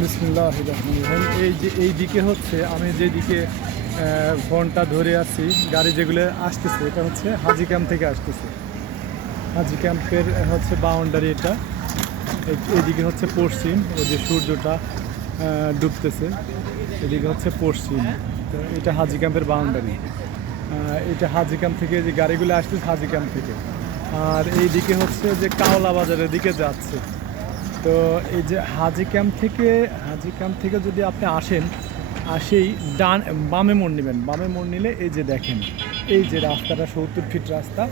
বিসমুল্লাহ এই যে এই দিকে হচ্ছে আমি যেদিকে আহ, ফোনটা ধরে আছি গাড়ি যেগুলো আসতেছে এটা হচ্ছে হাজি ক্যাম্প থেকে আসতেছে। হাজি ক্যাম্পের হচ্ছে বাউন্ডারি এটা। এইদিকে হচ্ছে পশ্চিম ওই যে সূর্যটা ডুবতেছে এদিকে হচ্ছে পশ্চিম। এটা হাজি ক্যাম্পের বাউন্ডারি। এটা হাজি ক্যাম্প থেকে যে গাড়িগুলো আসতেছে হাজি ক্যাম্প থেকে। আর এইদিকে হচ্ছে যে কাওলা বাজারের দিকে যাচ্ছে। তো এই যে হাজি ক্যাম্প থেকে, হাজি ক্যাম্প থেকে যদি আপনি আসেন আসেই ডান, বামে মোড় নেবেন। বামে মোড় নিলে এই যে দেখেন, এই যে রাস্তাটা, সত্তর ফিট রাস্তা।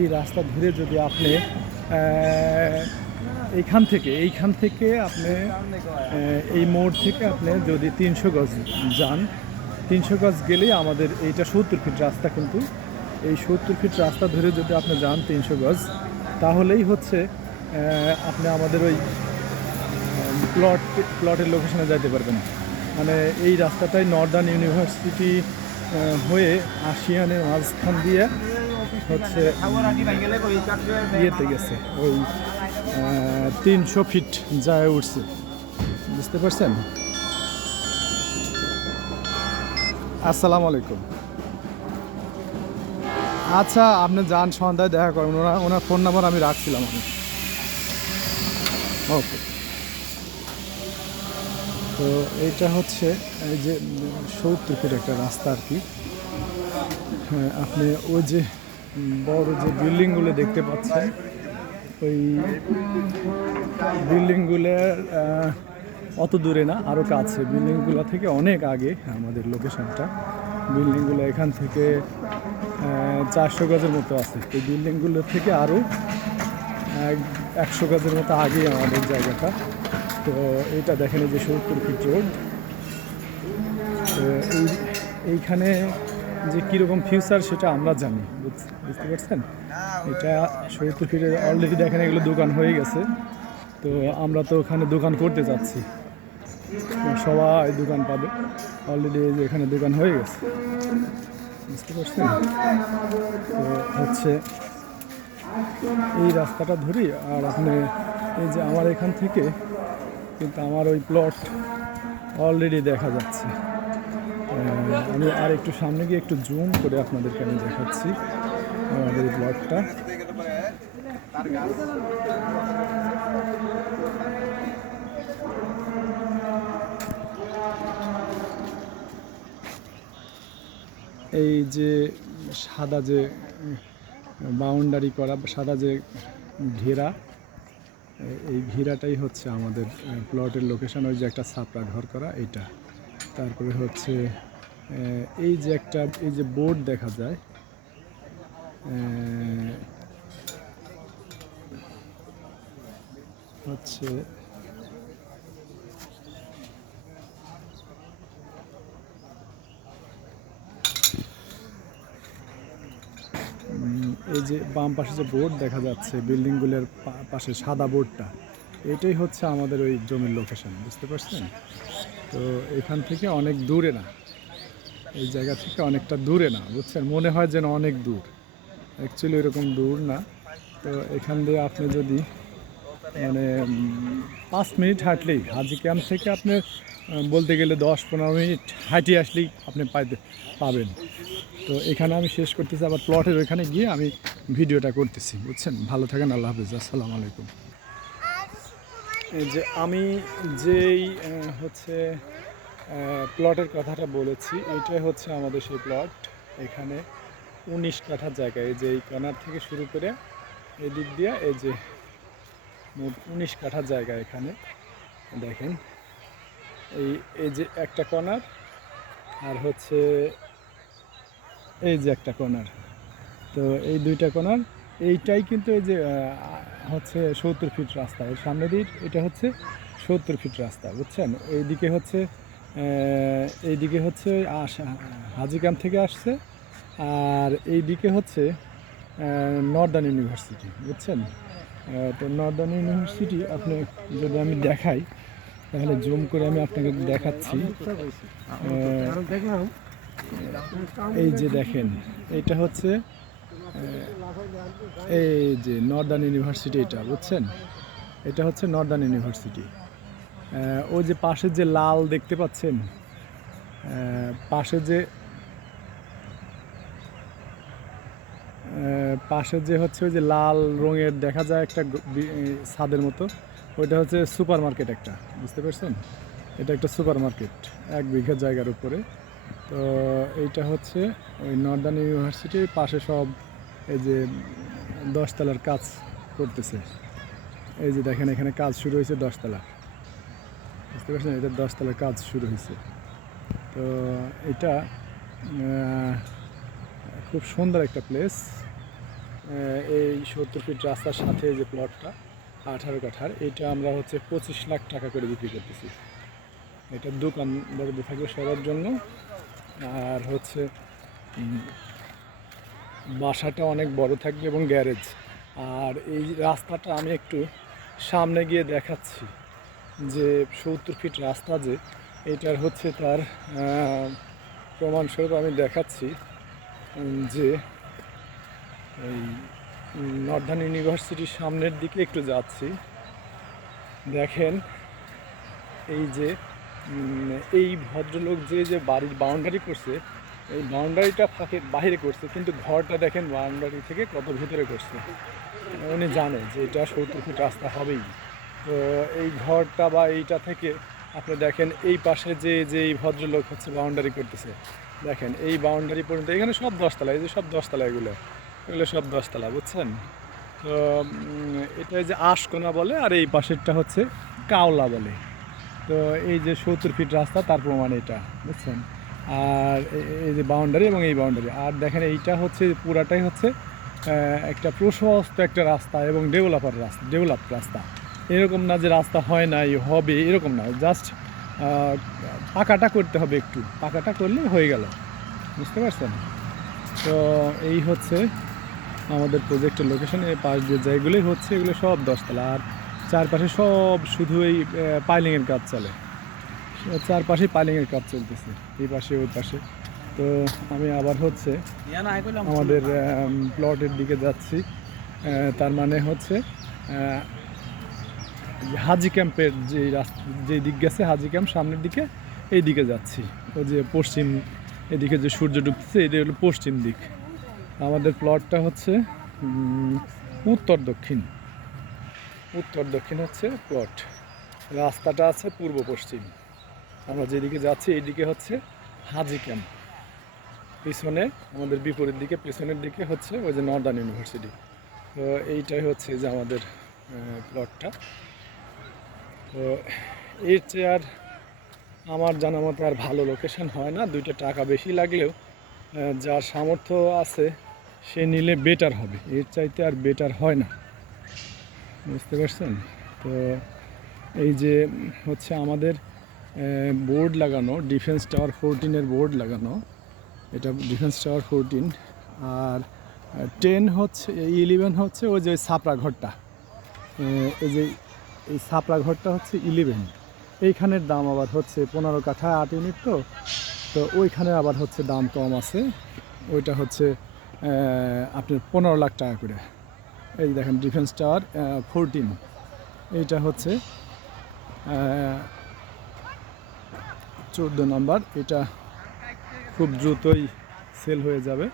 এই রাস্তা ধরে যদি আপনি এইখান থেকে এইখান থেকে আপনি এই মোড় থেকে আপনি যদি তিনশো গজ যান, তিনশো গজ গেলেই আমাদের এইটা সত্তর ফিট রাস্তা কিন্তু। এই সত্তর ফিট রাস্তা ধরে যদি আপনি যান তিনশো গজ, তাহলেই হচ্ছে আপনি আমাদের ওই প্লট প্লটের লোকেশনে যাইতে পারবেন। মানে এই রাস্তাটাই নর্দার্ন ইউনিভার্সিটি হয়ে আশিয়ানের মাঝখান দিয়ে হচ্ছে ইয়েতে গেছে। ওই তিনশো ফিট যায় উঠছে। বুঝতে পারছেন? আসসালামু আলাইকুম। আচ্ছা আপনি যান, সন্ধ্যায় দেখা করেন। ওনার ওনার ফোন নাম্বার আমি রাখছিলাম। আমি ওকে। তো এইটা হচ্ছে, এই যে, সত্তর ফিট একটা রাস্তা আর কি। হ্যাঁ আপনি ওই যে, বড় যে বিল্ডিংগুলো দেখতে পাচ্ছেন, ওই বিল্ডিংগুলোর অত দূরে না আরও কাছে। বিল্ডিংগুলো থেকে অনেক আগে আমাদের লোকেশনটা। বিল্ডিংগুলো এখান থেকে চারশো গজের মতো আছে। এই বিল্ডিংগুলো থেকে আরও একশো গজের মতো আগেই আমাদের জায়গাটা। তো এটা দেখেন যে সত্তর ফিট রোড। তো এই এইখানে যে কীরকম ফিউচার সেটা আমরা জানি, বুঝ- বুঝতে পারছেন? এটা সত্তর ফিটে অলরেডি দেখেন এগুলো দোকান হয়ে গেছে। তো আমরা তো ওখানে দোকান করতে যাচ্ছি। সবাই দোকান পাবে। অলরেডি এখানে দোকান হয়ে গেছে। বুঝতে পারছেন? তো হচ্ছে এই রাস্তাটা ধরি আর আপনি এই যে আমার এখান থেকে কিন্তু আমার ওই প্লট অলরেডি দেখা যাচ্ছে। আমি আর একটু সামনে গিয়ে একটু জুম করে আপনাদেরকে আমি দেখাচ্ছি আমাদের এই প্লটটা এই যে সাদা যে বাউন্ডারি করা সাদা যে ঘেরা এই ঘেরাটাই হচ্ছে আমাদের প্লটের লোকেশান ওই যে একটা ছাপড়া ঘর করা এটা তারপরে হচ্ছে এই যে একটা, এই যে বোর্ড দেখা যায় হচ্ছে এই যে বাম পাশে যে বোর্ড দেখা যাচ্ছে, বিল্ডিংগুলোর পাশে সাদা বোর্ডটা, এটাই হচ্ছে আমাদের ওই জমির লোকেশন বুঝতে পারছেন? তো এখান থেকে অনেক দূরে না, এই জায়গা থেকে অনেকটা দূরে না, বুঝছেন? মনে হয় যেন অনেক দূর অ্যাকচুয়ালি এরকম দূর না। তো এখান দিয়ে আপনি যদি মানে পাঁচ মিনিট হাঁটলেই হাজি ক্যাম্প থেকে আপনি বলতে গেলে দশ পনেরো মিনিট হাঁটি আসলেই আপনি পাইতে, পাবেন। তো এখানে আমি শেষ করতেছি, আবার প্লটের ওইখানে গিয়ে আমি ভিডিওটা করতেছি, বুঝছেন? ভালো থাকেন, আল্লাহ হাফিজ, আসসালামু আলাইকুম। যে আমি যেই হচ্ছে প্লটের কথাটা বলেছি, এইটাই হচ্ছে আমাদের সেই প্লট। এখানে উনিশ কাঠা জায়গায় যে এই কর্নার থেকে শুরু করে এদিক দিয়ে, এই যে মোট উনিশ কাঠা জায়গা এখানে, দেখেন। এই এই যে একটা কর্নার, আর হচ্ছে এই যে একটা কর্নার। তো এই দুইটা কর্নার, এইটাই কিন্তু এই যে হচ্ছে সত্তর ফিট রাস্তা। এর সামনে দিক এটা হচ্ছে সত্তর ফিট রাস্তা, বুঝছেন? এইদিকে হচ্ছে এইদিকে হচ্ছে আস- হাজি থেকে আসছে, আর এইদিকে হচ্ছে নর্দার্ন ইউনিভার্সিটি, বুঝছেন? তো নর্দার্ন ইউনিভার্সিটি আপনি যদি আমি দেখাই, তাহলে জুম করে আমি আপনাকে দেখাচ্ছি। এই যে দেখেন, এটা হচ্ছে এই যে নর্দার্ন ইউনিভার্সিটি এটা, বুঝছেন? এটা হচ্ছে নর্দার্ন ইউনিভার্সিটি। ওই যে পাশে যে লাল দেখতে পাচ্ছেন পাশে যে পাশে যে হচ্ছে ওই যে লাল রঙের দেখা যায় একটা ছাদের মতো, ওইটা হচ্ছে সুপার মার্কেট একটা, বুঝতে পারছেন? এটা একটা সুপার মার্কেট এক বিঘা জায়গার উপরে। তো এইটা হচ্ছে ওই নর্দার্ন ইউনিভার্সিটির পাশে সব এই যে দশতলার কাজ করতেছে। এই যে দেখেন, এখানে কাজ শুরু হয়েছে দশতলা। বুঝতে পারছেন? এটা দশতলার কাজ শুরু হয়েছে। তো এটা খুব সুন্দর একটা প্লেস এই সত্তর ফিট রাস্তার সাথে যে প্লটটা আঠারো কাঠার, এটা আমরা হচ্ছে পঁচিশ লাখ টাকা করে বিক্রি করতেছি। এটা দোকান দোকানদারদের থাকবে সবার জন্য। আর হচ্ছে বাসাটা অনেক বড় থাকবে এবং গ্যারেজ আর এই রাস্তাটা আমি একটু সামনে গিয়ে দেখাচ্ছি, যে সত্তর ফিট রাস্তা যে, এটার হচ্ছে তার প্রমাণস্বরূপ আমি দেখাচ্ছি যে এই নর্দার্ন ইউনিভার্সিটির সামনের দিকে একটু যাচ্ছি। দেখেন, এই যে এই ভদ্রলোক যে যে বাড়ির বাউন্ডারি করছে, এই বাউন্ডারিটা ফাঁকে বাইরে করছে, কিন্তু ঘরটা দেখেন বাউন্ডারি থেকে কত ভিতরে করছে। উনি জানে যে এটা সত্তর ফুট রাস্তা হবেই। তো এই ঘরটা বা এইটা থেকে আপনি দেখেন, এই পাশে যে যে এই ভদ্রলোক হচ্ছে বাউন্ডারি করতেছে। দেখেন, এই বাউন্ডারি পর্যন্ত, এখানে সব দশতলা, এই যে সব দশতলা এগুলো। এগুলো সব দশতলা, বুঝছেন? তো এটা যে আশকোনা বলে, আর এই পাশেরটা হচ্ছে কাওলা বলে। তো, এই যে সত্তর ফিট রাস্তা, তার প্রমাণ এটা, বুঝছেন? আর এই যে বাউন্ডারি এবং এই বাউন্ডারি আর দেখেন, এইটা হচ্ছে, পুরাটাই হচ্ছে একটা প্রশস্ত একটা রাস্তা এবং ডেভেলপার রাস্তা ডেভেলপ রাস্তা। এরকম না যে রাস্তা হয় নাই, হবে, এরকম না। জাস্ট পাকাটা করতে হবে একটু। পাকাটা করলে হয়ে গেল। বুঝতে পারছেন? তো, এই হচ্ছে আমাদের প্রজেক্টের লোকেশন পাশ দিয়ে যেগুলোই হচ্ছে, এগুলো সব দশতলা। আর চারপাশে সব শুধু এই পাইলিংয়ের কাজ চলে। চারপাশে পাইলিংয়ের কাজ চলতেছে, এই পাশে, ওই পাশে। তো আমি আবার হচ্ছে আমাদের প্লটের দিকে যাচ্ছি। তার মানে হচ্ছে হাজি ক্যাম্পের যে রাস্তা যে দিক গেছে, হাজি ক্যাম্প সামনের দিকে, এই দিকে যাচ্ছি। ও যে পশ্চিম, এদিকে যে সূর্য ডুবছে এটা হলো পশ্চিম দিক। আমাদের প্লটটা হচ্ছে উত্তর দক্ষিণ। উত্তর দক্ষিণ হচ্ছে প্লট। রাস্তাটা আছে পূর্ব পশ্চিম। আমরা যেদিকে যাচ্ছি, এইদিকে হচ্ছে হাজি ক্যাম্প। পিছনে, আমাদের বিপরীত দিকে, পেছনের দিকে হচ্ছে ওই যে নর্দার্ন ইউনিভার্সিটি। তো এইটাই হচ্ছে যে আমাদের প্লটটা। তো এর চেয়ে আর আমার জানা মতো আর ভালো লোকেশন হয় না। দুইটা টাকা বেশি লাগলেও যার সামর্থ্য আছে সে নিলে বেটার হবে। এর চাইতে আর বেটার হয় না। বুঝতে পারছেন? তো এই যে হচ্ছে আমাদের বোর্ড লাগানো ডিফেন্স টাওয়ার ফোরটিনের বোর্ড লাগানো, এটা ডিফেন্স টাওয়ার ফোরটিন আর টেন হচ্ছে ইলেভেন হচ্ছে ওই যে ছাপড়া ঘরটা। এই যে এই ছাপড়া ঘরটা হচ্ছে ইলেভেন এইখানের দাম আবার হচ্ছে পনেরো কাঠা আট ইউনিট তো। তো ওইখানে আবার হচ্ছে দাম কম আছে। ওইটা হচ্ছে আপনার পনেরো লাখ টাকা করে। এই দেখেন ডিফেন্স টাওয়ার ফোরটিন এইটা হচ্ছে চোদ্দ নম্বর। এটা খুব দ্রুতই সেল হয়ে যাবে।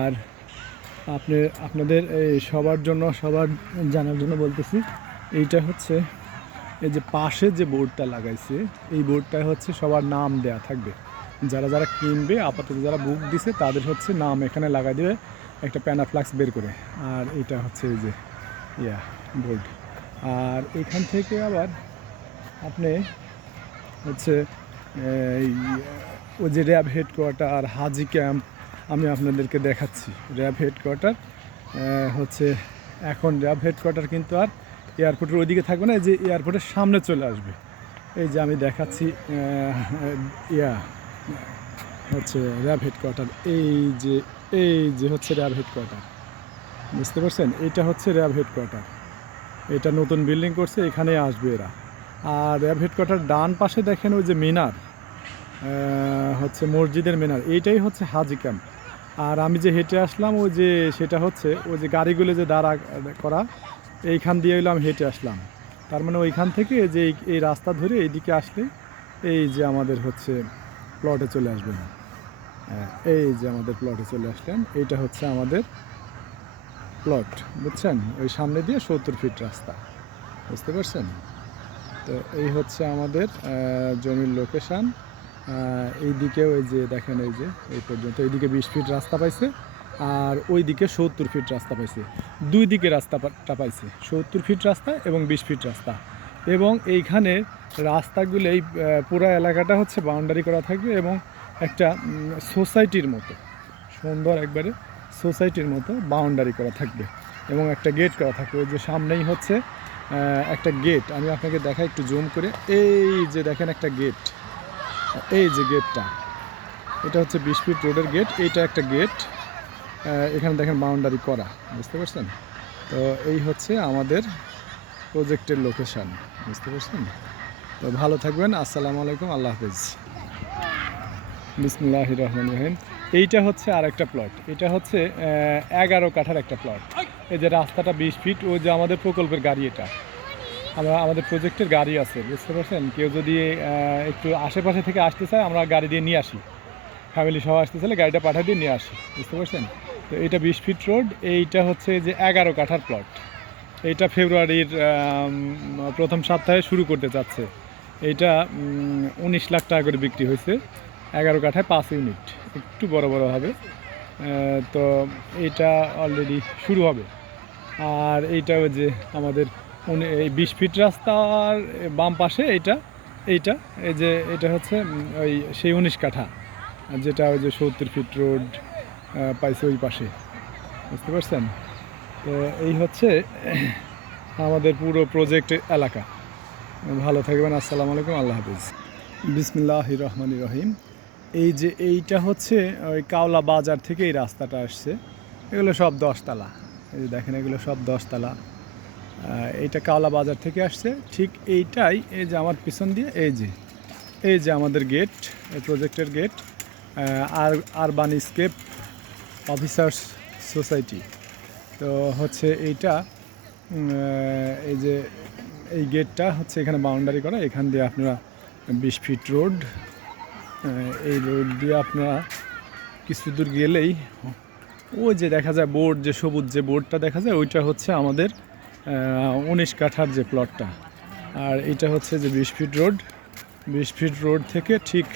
আর আপনি আপনাদের এই সবার জন্য, সবার জানার জন্য বলতেছি, এইটা হচ্ছে, এই যে পাশে যে বোর্ডটা লাগাইছে, এই বোর্ডটা হচ্ছে সবার নাম দেয়া থাকবে। যারা যারা কিনবে, আপাতত যারা বুক দিছে, তাদের হচ্ছে নাম এখানে লাগাই দেবে, একটা প্যানাফ্লাক্স বের করে। আর এটা হচ্ছে এই যে, ইয়া বোর্ড আর এখান থেকে আবার আপনি হচ্ছে ওই যে র্যাব হেডকোয়ার্টার আর হাজি ক্যাম্প আমি আপনাদেরকে দেখাচ্ছি। র্যাব হেডকোয়ার্টার হচ্ছে এখন র্যাব হেডকোয়ার্টার কিন্তু আর এয়ারপোর্টের ওইদিকে থাকবে না যে এয়ারপোর্টের সামনে চলে আসবে। এই যে আমি দেখাচ্ছি ইয়া হচ্ছে র্যাব হেডকোয়ার্টার এই যে এই যে হচ্ছে র্যাব হেডকোয়ার্টার বুঝতে পারছেন? এটা হচ্ছে র্যাব হেডকোয়ার্টার এটা নতুন বিল্ডিং করছে এখানে আসবে এরা। আর র্যাব হেডকোয়ার্টার ডান পাশে দেখেন ওই যে মিনার হচ্ছে মসজিদের মিনার, এইটাই হচ্ছে হাজি ক্যাম্প আর আমি যে হেঁটে আসলাম, ওই যে সেটা হচ্ছে, ওই যে গাড়িগুলো যে দাঁড়া করা, এইখান দিয়ে হইল আমি হেঁটে আসলাম। তার মানে ওইখান থেকে যে এই- রাস্তা ধরে এইদিকে আসলে এই যে আমাদের হচ্ছে প্লটে চলে আসবেন। হ্যাঁ, এই যে আমাদের প্লটে চলে আসলেন এইটা হচ্ছে আমাদের প্লট বুঝছেন? ওই সামনে দিয়ে সত্তর ফিট রাস্তা বুঝতে পারছেন? তো এই হচ্ছে আমাদের জমির লোকেশান এই দিকেও এই যে দেখেন এই যে এই পর্যন্ত এইদিকে বিশ ফিট রাস্তা পাইছে আর ওই দিকে সত্তর ফিট রাস্তা পাইছে। দুই দিকে রাস্তাটা পাইছে সত্তর ফিট রাস্তা এবং বিশ ফিট রাস্তা। এবং এইখানে রাস্তাগুলো, এই পুরো এলাকাটা হচ্ছে বাউন্ডারি করা থাকবে এবং একটা সোসাইটির মতো, সুন্দর একবারে সোসাইটির মতো বাউন্ডারি করা থাকবে এবং একটা গেট করা থাকবে। যে সামনেই হচ্ছে একটা গেট আমি আপনাকে দেখাই, একটু জুম করে। এই যে দেখেন একটা গেট এই যে গেটটা এটা হচ্ছে বিশ ফিট রোডের গেট এইটা একটা গেট এখানে দেখেন বাউন্ডারি করা। বুঝতে পারছেন? তো এই হচ্ছে আমাদের প্রজেক্টের লোকেশন বুঝতে পারছেন? তো ভালো থাকবেন, আসসালামু আলাইকুম, আল্লাহ হাফেজ। বিসমুল্লাহ রহমান রহিম। এইটা হচ্ছে আর একটা প্লট এটা হচ্ছে এগারো কাঠার একটা প্লট এই যে রাস্তাটা বিশ ফিট ও যে আমাদের প্রকল্পের গাড়ি এটা। আমরা, আমাদের প্রজেক্টের গাড়ি আছে, বুঝতে পারছেন? কেউ যদি একটু আশেপাশে থেকে আসতে চায়, আমরা গাড়ি দিয়ে নিয়ে আসি। ফ্যামিলি সহ আসতে চাইলে গাড়িটা পাঠিয়ে দিয়ে নিয়ে আসি, বুঝতে পারছেন? তো এটা বিশ ফিট রোড এইটা হচ্ছে যে এগারো কাঠার প্লট এইটা ফেব্রুয়ারির প্রথম সপ্তাহে শুরু করতে চাচ্ছে এইটা উনিশ লাখ টাকা করে বিক্রি হয়েছে। এগারো কাঠায় পাঁচ ইউনিট। একটু বড় বড় হবে। তো এইটা অলরেডি শুরু হবে। আর এইটা ওই যে আমাদের এই বিশ ফিট রাস্তার বাম পাশে এইটা এইটা, এই যে এটা হচ্ছে ওই সেই উনিশ কাঠা। যেটা ওই যে সত্তর ফিট রোড পাইছে ওই পাশে। বুঝতে পারছেন? তো এই হচ্ছে আমাদের পুরো প্রজেক্ট এলাকা। ভালো থাকবেন, আসসালামু আলাইকুম, আল্লাহ হাফিজ। বিসমিল্লাহ রহমান রহিম। এই যে এইটা হচ্ছে ওই কাওলা বাজার থেকে এই রাস্তাটা আসছে। এগুলো সব দশতলা। এই যে দেখেন, এগুলো সব দশতলা। এইটা কাওলা বাজার থেকে আসছে। ঠিক এইটাই, এই যে আমার পিছন দিয়ে, এই যে এই যে আমাদের গেট এই প্রজেক্টের গেট আর আরবান স্কেপ অফিসার্স সোসাইটি তো হচ্ছে এইটা এই যে এই গেটটা হচ্ছে এখানে বাউন্ডারি করা, এখান দিয়ে আপনারা বিশ ফিট রোড এই রোড দিয়ে আপনারা কিছু দূর গেলেই ওই যে দেখা যায় বোর্ড, যে সবুজ যে বোর্ডটা দেখা যায়, ওইটা হচ্ছে আমাদের উনিশ কাঠার যে প্লটটা আর এটা হচ্ছে যে বিশ ফিট রোড বিশ ফিট রোড থেকে ঠিক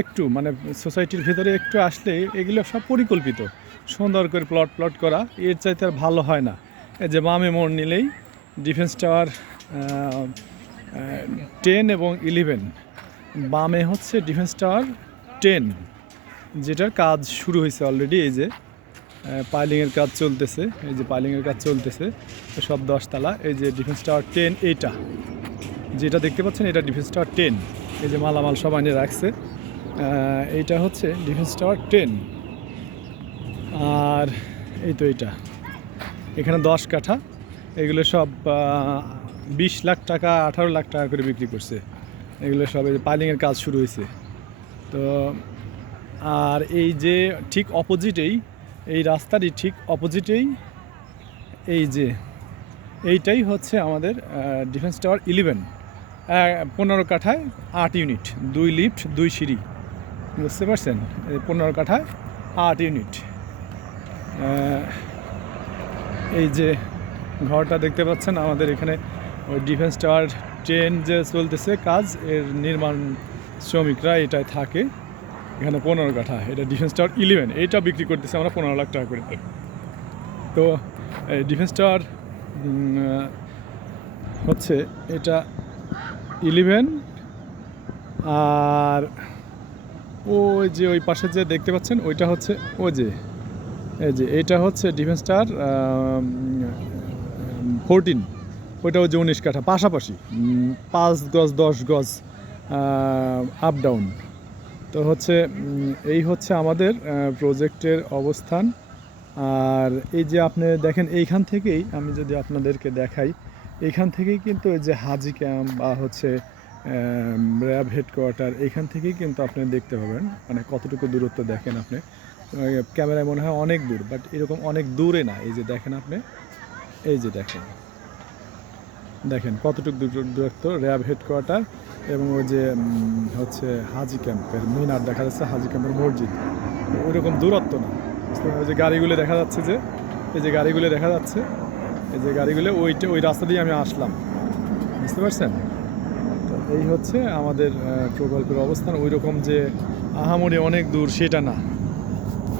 একটু মানে সোসাইটির ভিতরে একটু আসলে এগুলো সব পরিকল্পিত। সুন্দর করে প্লট প্লট করা। এর চাইতে আর ভালো হয় না। এই যে বামে মোড় নিলেই ডিফেন্স টাওয়ার টেন এবং ইলেভেন বামে হচ্ছে ডিফেন্স টাওয়ার টেন যেটার কাজ শুরু হয়েছে অলরেডি এই যে পাইলিংয়ের কাজ চলতেছে। এই যে পাইলিংয়ের কাজ চলতেছে, সব দশতলা। এই যে ডিফেন্স টাওয়ার টেন এইটা। যেটা দেখতে পাচ্ছেন, এটা ডিফেন্স টাওয়ার টেন এই যে মালামাল সব আনিয়ে রাখছে। এইটা হচ্ছে ডিফেন্স টাওয়ার টেন আর এই তো এইটা। এখানে দশ কাঠা। এগুলো সব বিশ লাখ টাকা, আঠারো লাখ টাকা করে বিক্রি করছে। এগুলো সব এই পাইলিংয়ের কাজ শুরু হয়েছে। তো, আর এই যে ঠিক অপোজিটেই, এই রাস্তারই ঠিক অপোজিটেই, এই যে, এইটাই হচ্ছে আমাদের ডিফেন্স টাওয়ার ইলেভেন। পনেরো কাঠায় আট ইউনিট, দুই লিফট, দুই সিঁড়ি। বুঝতে পারছেন? পনেরো কাঠায় আট ইউনিট। এই যে ঘরটা দেখতে পাচ্ছেন, আমাদের এখানে ওই ডিফেন্স টাওয়ার ট্রেন যে চলতেছে কাজ, এর নির্মাণ শ্রমিকরা এটায় থাকে। এখানে পনেরো কাঠা, এটা ডিফেন্স টাওয়ার ইলেভেন এইটা বিক্রি করতেছে আমরা পনেরো লাখ টাকা করে। তো ডিফেন্স টাওয়ার হচ্ছে এটা ইলেভেন আর ওই যে ওই পাশে যে দেখতে পাচ্ছেন, ওইটা হচ্ছে ও যে এই যে এটা হচ্ছে ডিফেন্স টাওয়ার ফোরটিন ওইটা হচ্ছে উনিশ কাঠা। পাশাপাশি পাঁচ গজ, দশ গজ আপ ডাউন তো হচ্ছে এই হচ্ছে আমাদের প্রজেক্টের অবস্থান। আর এই যে আপনি দেখেন, এইখান থেকেই আমি যদি আপনাদেরকে দেখাই, এইখান থেকেই কিন্তু এই যে হাজি ক্যাম্প বা হচ্ছে র্যাব হেডকোয়ার্টার এইখান থেকেই কিন্তু আপনি দেখতে পাবেন। মানে কতটুকু দূরত্ব দেখেন আপনি। ক্যামেরায় মনে হয় অনেক দূর বাট এরকম অনেক দূরে না। এই যে দেখেন আপনি, এই যে দেখেন। দেখেন কতটুকু দূর- দূরত্ব র্যাব হেডকোয়ার্টার এবং ওই যে হচ্ছে হাজি ক্যাম্পের, মিনার দেখা যাচ্ছে হাজি ক্যাম্পের মসজিদ। ওইরকম দূরত্ব না? ওই যে গাড়িগুলো দেখা যাচ্ছে যে, এই যে গাড়িগুলো দেখা যাচ্ছে, এই যে গাড়িগুলো ওইটা ওই রাস্তা দিয়ে আমি আসলাম। বুঝতে পারছেন? তো এই হচ্ছে আমাদের প্রকল্পের অবস্থান। ওই রকম যে আহামরি অনেক দূর সেটা না।